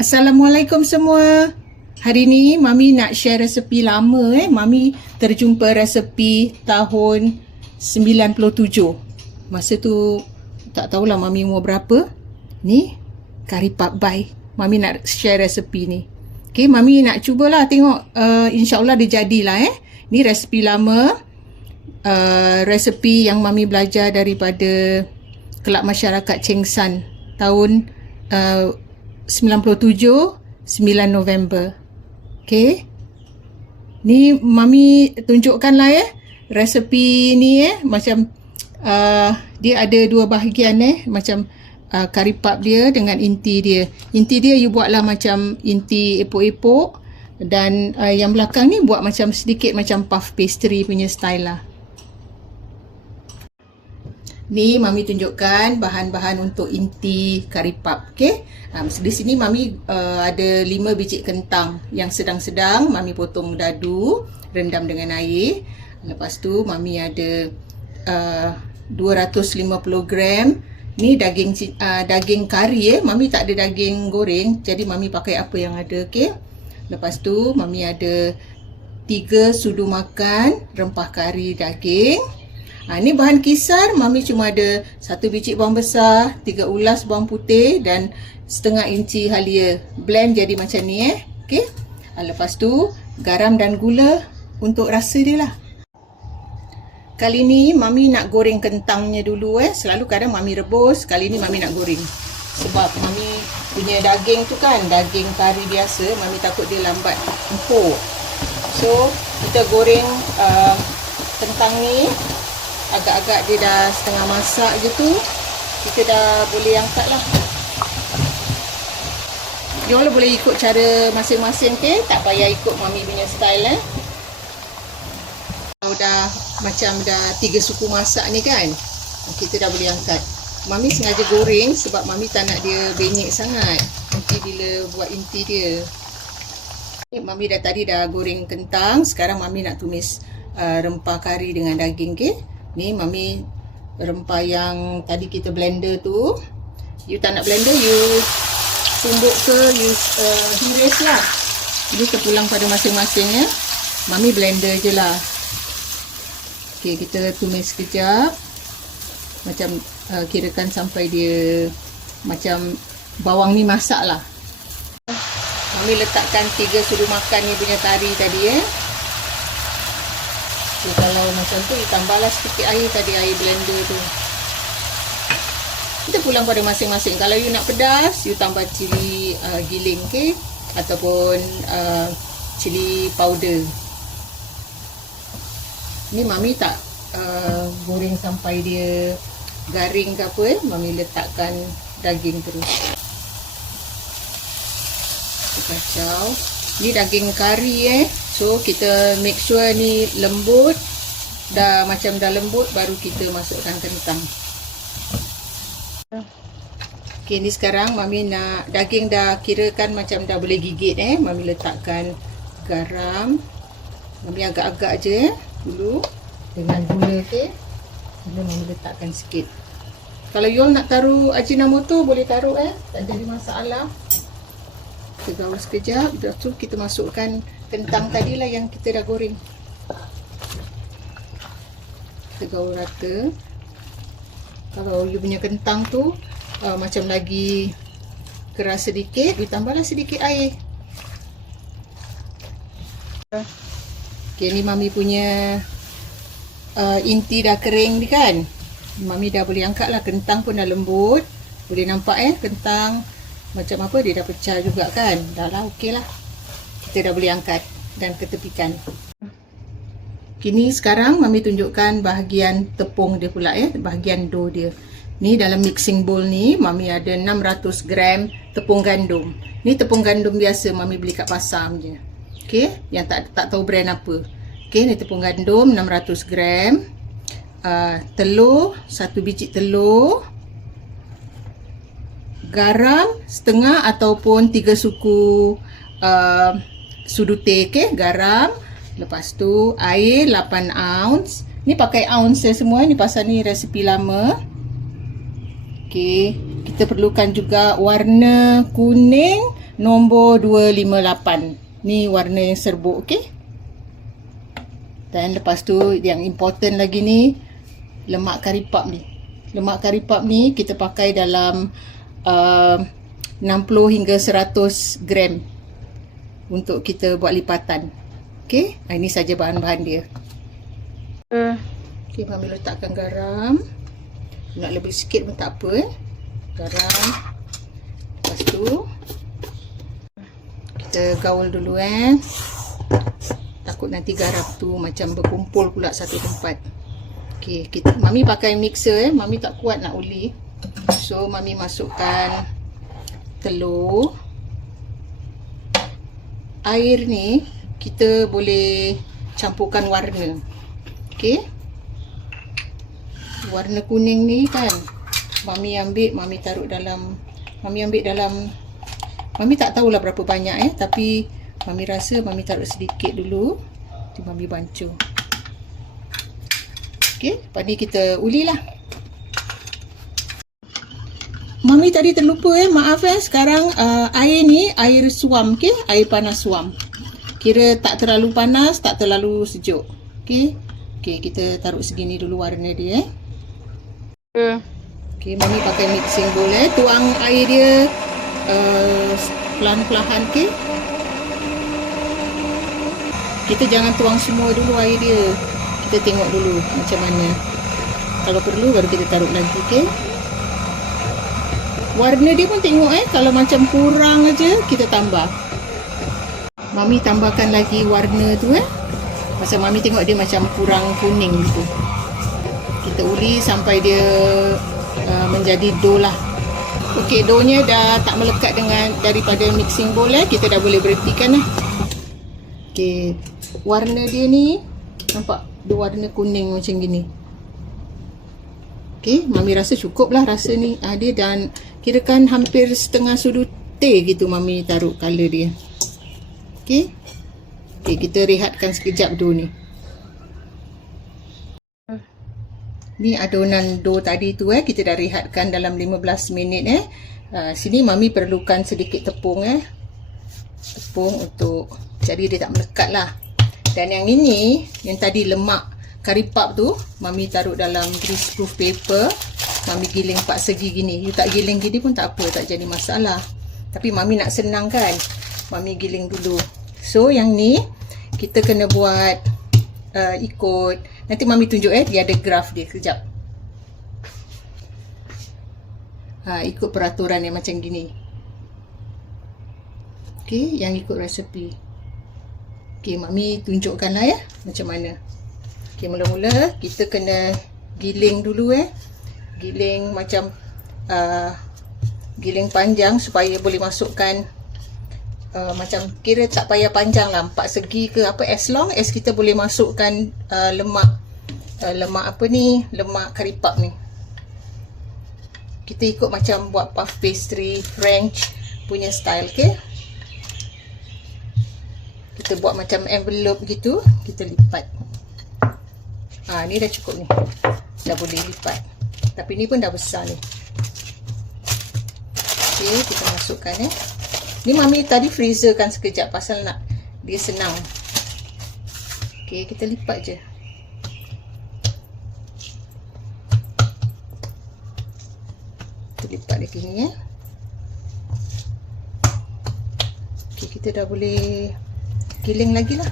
Assalamualaikum semua. Hari ni Mami nak share resepi lama eh. Mami terjumpa resepi tahun 97. Masa tu tak tahulah Mami umur berapa. Ni kari pak bai. Mami nak share resepi ni. Okay, Mami nak cubalah tengok uh, insyaAllah dia jadilah eh. Ni resepi lama. Uh, resepi yang Mami belajar daripada Kelab Masyarakat Cheng San tahun uh, 97 9 November. Okay. Ni mami tunjukkan lah eh resepi ni eh macam uh, dia ada dua bahagian eh macam uh, pap dia dengan inti dia. Inti dia you buatlah macam inti epok-epok dan uh, yang belakang ni buat macam sedikit macam puff pastry punya style lah. Ni mami tunjukkan bahan-bahan untuk inti kari pap. Okey. Um, di sini mami uh, ada 5 biji kentang yang sedang-sedang mami potong dadu, rendam dengan air. Lepas tu mami ada uh, 250 gram ni daging uh, daging kari eh. Mami tak ada daging goreng jadi mami pakai apa yang ada okey. Lepas tu mami ada 3 sudu makan rempah kari daging. Ha, ni bahan kisar, Mami cuma ada satu biji bawang besar, tiga ulas bawang putih dan setengah inci halia. Blend jadi macam ni eh. Okay. Ha, lepas tu, garam dan gula untuk rasa dia lah. Kali ni Mami nak goreng kentangnya dulu eh. Selalu kadang Mami rebus, kali ni Mami nak goreng. Sebab Mami punya daging tu kan, daging kari biasa, Mami takut dia lambat empuk. So, kita goreng uh, kentang ni agak-agak dia dah setengah masak gitu kita dah boleh angkat lah. Diorang boleh ikut cara masing-masing ke tak payah ikut mami punya style eh? Dah macam dah tiga suku masak ni kan kita dah boleh angkat. Mami sengaja goreng sebab mami tak nak dia benyek sangat. Nanti bila buat inti dia. Mami dah tadi dah goreng kentang Sekarang Mami nak tumis uh, rempah kari dengan daging ke Ni mami rempah yang tadi kita blender tu. You tak nak blender, you tumbuk ke, you uh, hiris lah. Jadi terpulang pada masing-masing ya. Mami blender je lah. Okay, kita tumis sekejap. Macam uh, kirakan sampai dia macam bawang ni masak lah. Mami letakkan tiga sudu makan ni punya tari tadi ya. Eh. So, kalau macam tu, tambahlah sedikit air tadi, air blender tu. Kita pulang pada masing-masing. Kalau you nak pedas, you tambah cili uh, giling, okay? Ataupun uh, cili powder. Ni Mami tak uh, goreng sampai dia garing ke apa, eh? Mami letakkan daging terus. Kacau. Ni daging kari eh. So kita make sure ni lembut. Dah macam dah lembut baru kita masukkan kentang. Okay ni sekarang mami nak daging dah kirakan macam dah boleh gigit eh. Mami letakkan garam. Mami agak-agak je eh dulu dengan gula ke. Kemudian mami letakkan sikit. Kalau you nak taruh ajinomoto boleh taruh eh. Tak jadi masalah. Kita gaul sekejap. Lepas tu kita masukkan kentang tadi lah yang kita dah goreng. Kita gaul rata. Kalau you punya kentang tu uh, macam lagi keras sedikit, ditambahlah sedikit air. Okay, ni mami punya uh, inti dah kering ni kan. Mami dah boleh angkat lah. Kentang pun dah lembut. Boleh nampak eh kentang macam apa dia dah pecah juga kan dah lah okey lah kita dah boleh angkat dan ketepikan. Kini sekarang mami tunjukkan bahagian tepung dia pula ya. Bahagian dough dia. Ni dalam mixing bowl ni mami ada 600 gram tepung gandum. Ni tepung gandum biasa mami beli kat pasar je okey? Yang tak tak tahu brand apa. Okey ni tepung gandum 600 gram. Uh, telur satu biji telur. Garam setengah ataupun tiga suku uh, sudu teh okay? garam lepas tu air 8 ounce ni pakai ounce semua ni pasal ni resipi lama kita kita perlukan juga warna kuning nombor 258. Ni warna yang serbuk, okey? Dan lepas tu yang important lagi ni lemak kari pap ni. Lemak kari pap ni kita pakai dalam uh, 60 hingga 100 gram untuk kita buat lipatan. Okey, ha, ini saja bahan-bahan dia. Uh, Okey, mami letakkan garam. Nak lebih sikit pun tak apa eh. Garam. Lepas tu kita gaul dulu eh. Takut nanti garam tu macam berkumpul pula satu tempat. Okey, kita mami pakai mixer eh. Mami tak kuat nak uli. So mami masukkan telur. Air ni kita boleh campurkan warna. Okey. Warna kuning ni kan. Mami ambil, mami taruh dalam mami ambil dalam mami tak tahulah berapa banyak eh tapi mami rasa mami taruh sedikit dulu. Tu mami bancuh. Okey, lepas ni kita ulilah. Mami tadi terlupa eh, maaf eh. Sekarang uh, air ni air suam, okey? Air panas suam. Kira tak terlalu panas, tak terlalu sejuk. Okey. Okey, kita taruh segini dulu warna dia eh. uh, Okey, mami pakai mixing bowl eh. Tuang air dia uh, pelan-pelan okey. Kita jangan tuang semua dulu air dia. Kita tengok dulu macam mana. Kalau perlu baru kita taruh lagi okey. Warna dia pun tengok eh kalau macam kurang aja kita tambah. Mami tambahkan lagi warna tu eh. Masa mami tengok dia macam kurang kuning gitu. Kita uli sampai dia uh, menjadi dough lah. Okey, doughnya dah tak melekat dengan daripada mixing bowl eh. Kita dah boleh berhentikan lah. Okey, warna dia ni nampak dia warna kuning macam gini. Okey, mami rasa cukup lah rasa ni. Ah, dia dan kirakan hampir setengah sudu teh gitu mami taruh color dia. Okey. Okey, kita rehatkan sekejap dough ni. Ni adonan dough tadi tu eh kita dah rehatkan dalam 15 minit eh. Uh, sini mami perlukan sedikit tepung eh. Tepung untuk jadi dia tak melekat lah. Dan yang ini yang tadi lemak kari pap tu mami taruh dalam grease proof paper. Mami giling empat segi gini. You tak giling gini pun tak apa, tak jadi masalah. Tapi mami nak senang kan. Mami giling dulu. So yang ni kita kena buat uh, ikut nanti mami tunjuk eh dia ada graf dia kejap. Ha, ikut peraturan yang macam gini. Okey, yang ikut resepi. Okey, mami tunjukkanlah ya macam mana. Okey, mula-mula kita kena giling dulu eh. Giling macam uh, giling panjang supaya boleh masukkan uh, macam kira tak payah panjang lah. Empat segi ke apa as long as kita boleh masukkan uh, lemak uh, lemak apa ni lemak karipap ni. Kita ikut macam buat puff pastry French punya style okay kita buat macam envelope gitu kita lipat. Ah ni dah cukup ni. Dah boleh lipat tapi ni pun dah besar ni okay kita masukkan eh Ni mami tadi freezerkan sekejap pasal nak dia senang. Okey, kita lipat je. Kita lipat dia gini ya. Okey, kita dah boleh giling lagi lah.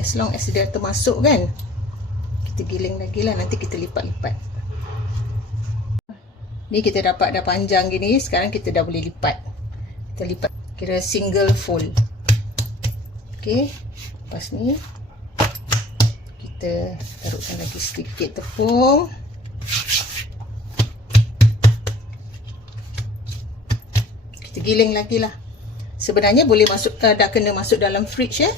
As long as dia termasuk kan. Kita giling lagi lah. Nanti kita lipat-lipat. Ni kita dapat dah panjang gini. Sekarang kita dah boleh lipat. Kita lipat kira single fold. Ok lepas ni kita taruhkan lagi sedikit tepung. Kita giling lagi lah. Sebenarnya boleh masuk uh, dah kena masuk dalam fridge eh.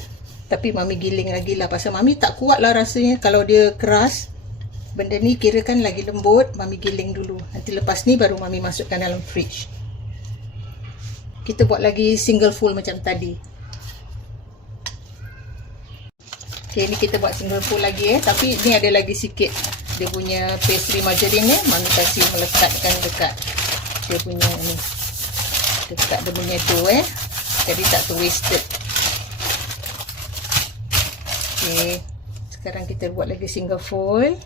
Tapi mami giling lagi lah. Pasal mami tak kuat lah rasanya. Kalau dia keras benda ni kira kan lagi lembut mami giling dulu. Nanti lepas ni baru mami masukkan dalam fridge. Kita buat lagi single full macam tadi. Ok ni kita buat single full lagi eh. Tapi ni ada lagi sikit. Dia punya pastry margarine ni mami kasih melekatkan dekat dia punya ni. Dekat dia punya dough eh. Jadi tak tu wasted. Okey sekarang kita buat lagi single fold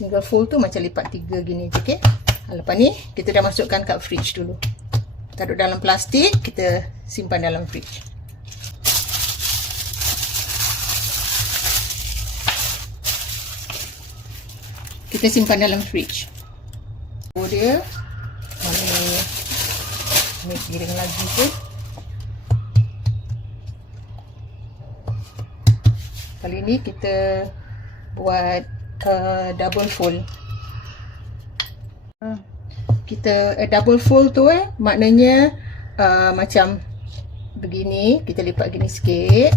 single fold tu macam lipat tiga gini je okey? Ha, lepas ni kita dah masukkan kat fridge dulu. Taruh dalam plastik kita simpan dalam fridge. Kita simpan dalam fridge. Oh dia mami ni? Giring lagi tu. Kali ni kita buat uh, double fold. Hmm. kita uh, double fold tu eh maknanya uh, macam begini kita lipat gini sikit.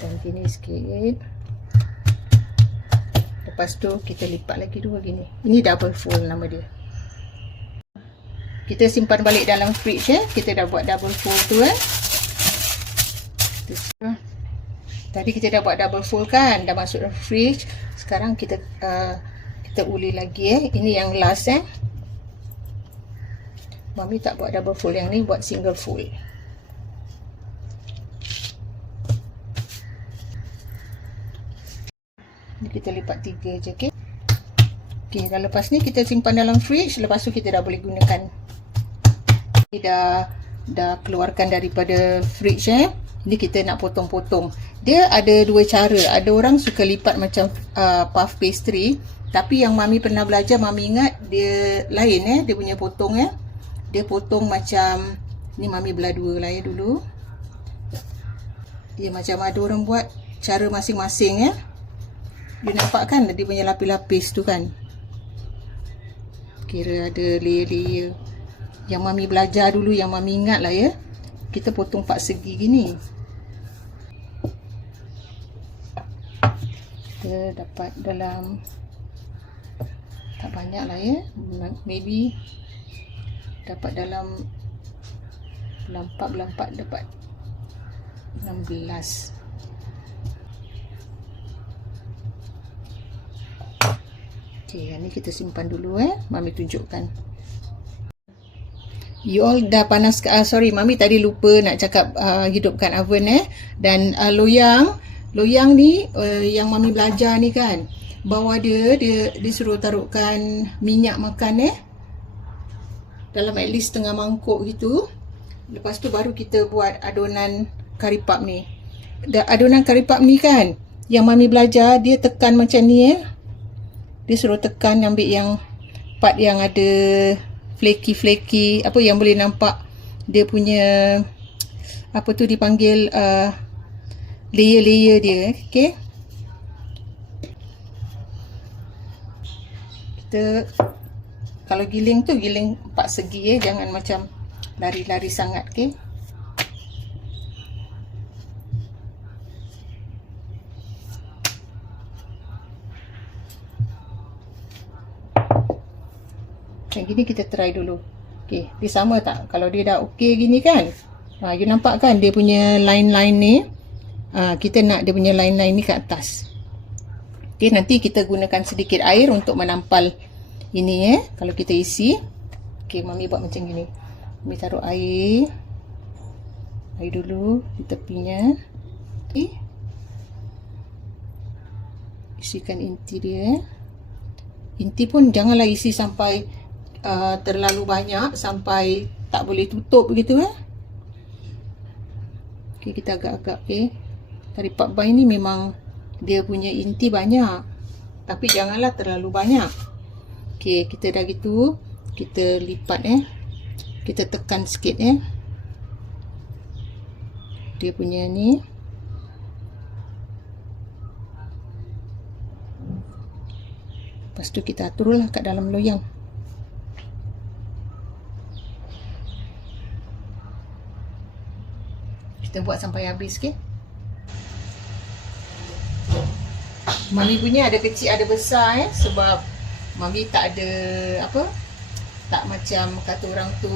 Dan gini sikit. Lepas tu kita lipat lagi dua gini. Ini double fold nama dia. Kita simpan balik dalam fridge eh. Kita dah buat double fold tu eh. Hmm. Tadi kita dah buat double fold kan dah masuk dalam fridge. Sekarang kita uh, kita uli lagi eh. Ini yang last eh. Mami tak buat double fold yang ni buat single fold ni kita lipat tiga je okey? Okey dan lepas ni kita simpan dalam fridge. Lepas tu kita dah boleh gunakan. Ni dah dah keluarkan daripada fridge eh ni kita nak potong-potong. Dia ada dua cara. Ada orang suka lipat macam uh, puff pastry tapi yang mami pernah belajar mami ingat dia lain eh. Dia punya potong eh. Dia potong macam ni mami belah dua lah ya dulu. Dia macam ada orang buat cara masing-masing eh. Dia nampak kan dia punya lapis-lapis tu kan. Kira ada layer-layer. Yang mami belajar dulu yang mami ingat lah ya kita potong empat segi gini kita dapat dalam tak banyak lah ya maybe dapat dalam bulan 4 bulan 4 dapat 16 Okay, yang ni kita simpan dulu eh. Mami tunjukkan. You all dah panas uh, sorry mami tadi lupa nak cakap uh, hidupkan oven eh. Dan uh, loyang loyang ni uh, yang mami belajar ni kan bawah dia dia disuruh taruhkan minyak makan eh. Dalam at least setengah mangkuk gitu. Lepas tu baru kita buat adonan kari pap ni. Da- adonan kari pap ni kan yang mami belajar dia tekan macam ni eh. Dia suruh tekan ambil yang part yang ada flaky-flaky apa yang boleh nampak dia punya apa tu dipanggil uh, layer-layer dia okey? Kita kalau giling tu giling empat segi eh. Jangan macam lari-lari sangat okey Yang gini kita try dulu. Okey, dia sama tak? Kalau dia dah okey gini kan? Ha, you nampak kan dia punya line-line ni? Ha, kita nak dia punya line-line ni kat atas. Okey, nanti kita gunakan sedikit air untuk menampal ini eh. Kalau kita isi. Okey, mami buat macam gini. Mami taruh air. Air dulu di tepinya. Okey. Isikan dia eh. Inti pun janganlah isi sampai uh, terlalu banyak sampai tak boleh tutup begitu eh. Okey kita agak-agak okey. Tari pak bai ni memang dia punya inti banyak. Tapi janganlah terlalu banyak. Okey, kita dah gitu, kita lipat eh. Kita tekan sikit eh. Dia punya ni. Lepas tu kita aturlah kat dalam loyang. Kita buat sampai habis ke? Mami punya ada kecil ada besar eh sebab mami tak ada apa? Tak macam kata orang tu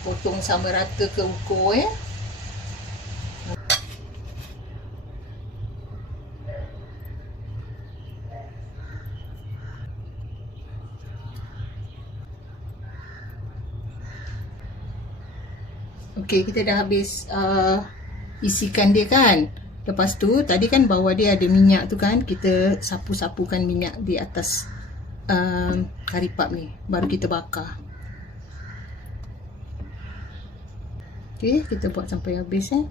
potong sama rata ke ukur eh. Okey, kita dah habis uh, isikan dia kan. Lepas tu, tadi kan bawah dia ada minyak tu kan. Kita sapu-sapukan minyak di atas um, kari pap ni. Baru kita bakar. Okey, kita buat sampai habis eh.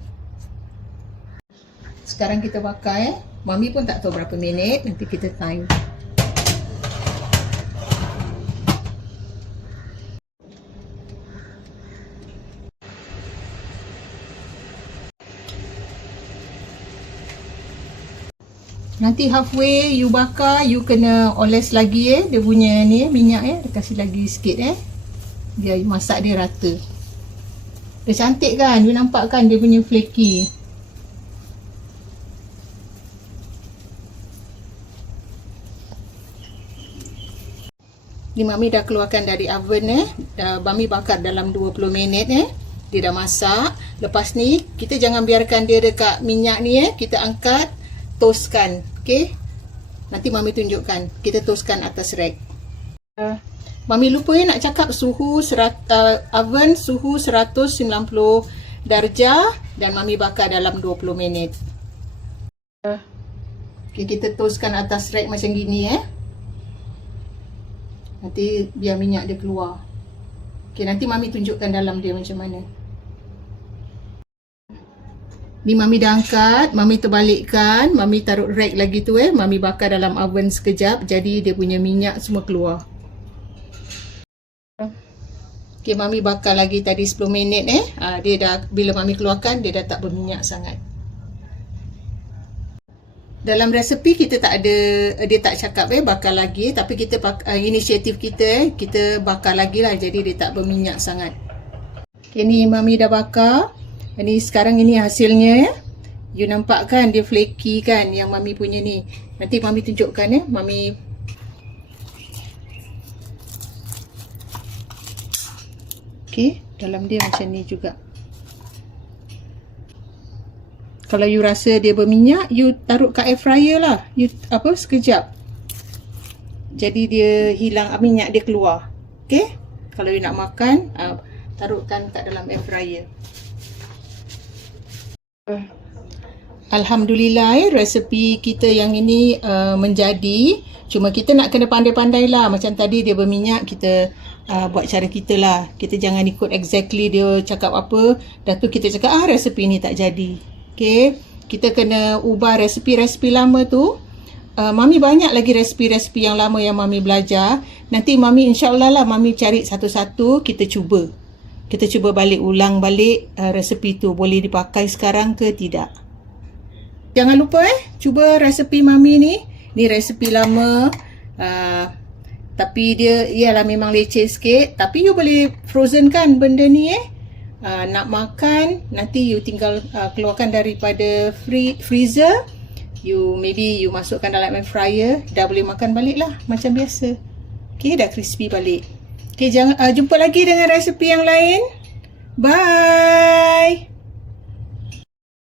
Sekarang kita bakar eh. Mami pun tak tahu berapa minit. Nanti kita time. Nanti halfway you bakar, you kena oles lagi eh. Dia punya ni eh, minyak eh. Dia kasih lagi sikit eh. Dia masak dia rata. Dia cantik kan? You nampak kan dia punya flaky. Ni Mami dah keluarkan dari oven eh. Dah Mami bakar dalam 20 minit eh. Dia dah masak. Lepas ni kita jangan biarkan dia dekat minyak ni eh. Kita angkat, toastkan. Okay? Nanti Mami tunjukkan. Kita toastkan atas rack. Uh, Mami lupa eh nak cakap suhu serat, uh, oven suhu 190 darjah dan Mami bakar dalam 20 minit. Uh, okay, kita toastkan atas rack macam gini eh. Nanti biar minyak dia keluar. Okay, nanti Mami tunjukkan dalam dia macam mana. Ni Mami dah angkat, Mami terbalikkan, Mami taruh rack lagi tu eh. Mami bakar dalam oven sekejap, jadi dia punya minyak semua keluar. Okay, Mami bakar lagi tadi 10 minit eh. Ha, dia dah, bila Mami keluarkan, dia dah tak berminyak sangat. Dalam resepi kita tak ada dia tak cakap eh bakar lagi tapi kita uh, inisiatif kita eh kita bakar lagi lah jadi dia tak berminyak sangat. Okay, ni mami dah bakar. Ini sekarang ini hasilnya ya. You nampak kan dia flaky kan yang mami punya ni. Nanti mami tunjukkan ya. Mami Okay, dalam dia macam ni juga. Kalau you rasa dia berminyak, you taruh kat air fryer lah. You apa sekejap. Jadi dia hilang minyak dia keluar. Okay? Kalau you nak makan, uh, taruhkan kat dalam air fryer. Alhamdulillah eh, resepi kita yang ini uh, menjadi. Cuma kita nak kena pandai-pandai lah. Macam tadi dia berminyak, kita uh, buat cara kita lah. Kita jangan ikut exactly dia cakap apa. Dah tu kita cakap, ah resepi ni tak jadi. Okay, kita kena ubah resepi-resepi lama tu. Uh, mami banyak lagi resepi-resepi yang lama yang Mami belajar. Nanti Mami insyaAllah lah Mami cari satu-satu kita cuba. Kita cuba balik ulang balik uh, resepi tu. Boleh dipakai sekarang ke tidak. Jangan lupa eh, cuba resepi Mami ni. Ni resepi lama. Uh, tapi dia ialah memang leceh sikit. Tapi you boleh frozen kan benda ni eh uh, nak makan nanti you tinggal uh, keluarkan daripada free, freezer you maybe you masukkan dalam air fryer dah boleh makan balik lah macam biasa okay dah crispy balik okay jangan uh, jumpa lagi dengan resepi yang lain. Bye